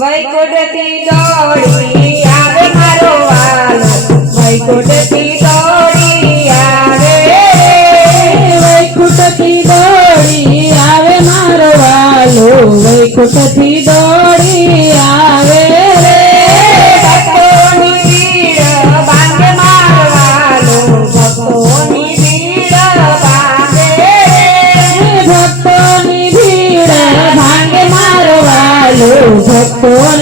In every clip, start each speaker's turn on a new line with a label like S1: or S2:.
S1: વૈકુટથી દોડી આવે મારો વાલો વૈકુટથી દોડી આવે
S2: વૈકુટથી દોડી આવે મારો વાલો વૈકુટથી One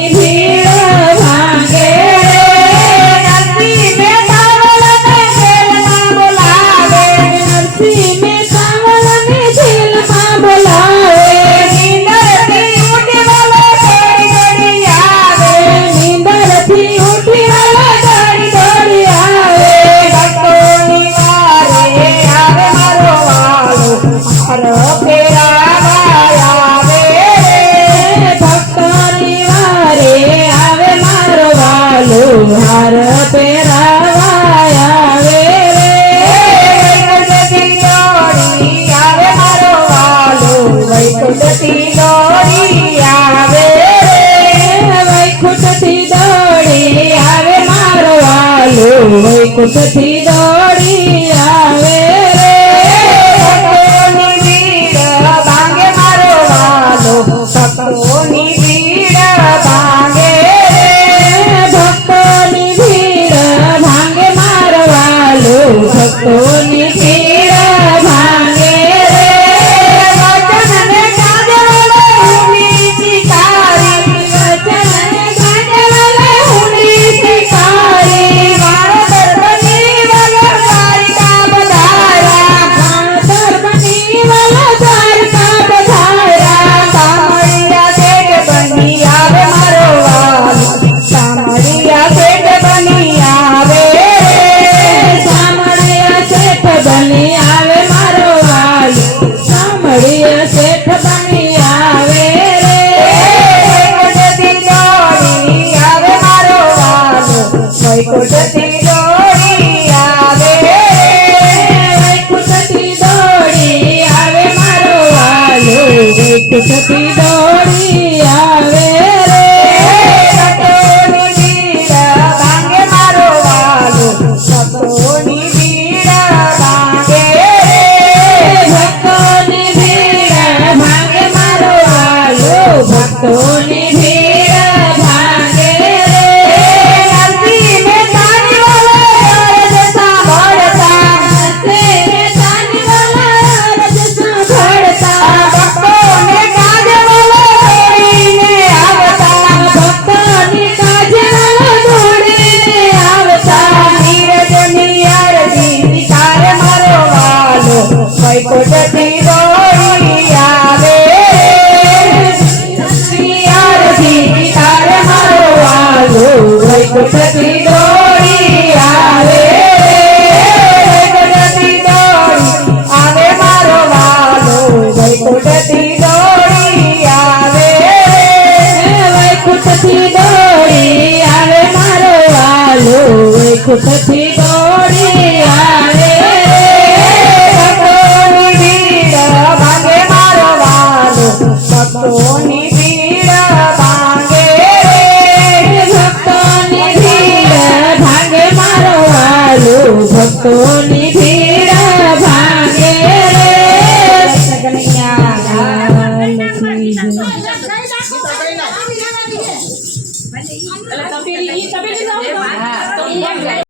S2: હાર પહેરાવા
S1: આવે રે. આવે મારો વાલો
S2: વૈકુંઠથી દોડી આવે રે
S1: વૈકુંઠથી દોડી આવે મારો વાલો. વૈકુંઠથી દોડી
S2: વૈકુંઠથી દોડી આવે. વૈકુંઠથી દોડી આવે
S1: મારો વાલો. વૈકુંઠથી રઘુપતિ દોડી આવે
S2: રઘુપતિ દોડી આવે
S1: મારો વાલો વૈકુંઠથી દોડી આવે વૈકુંઠથી દોડી આવે
S2: મારો દોડી આવે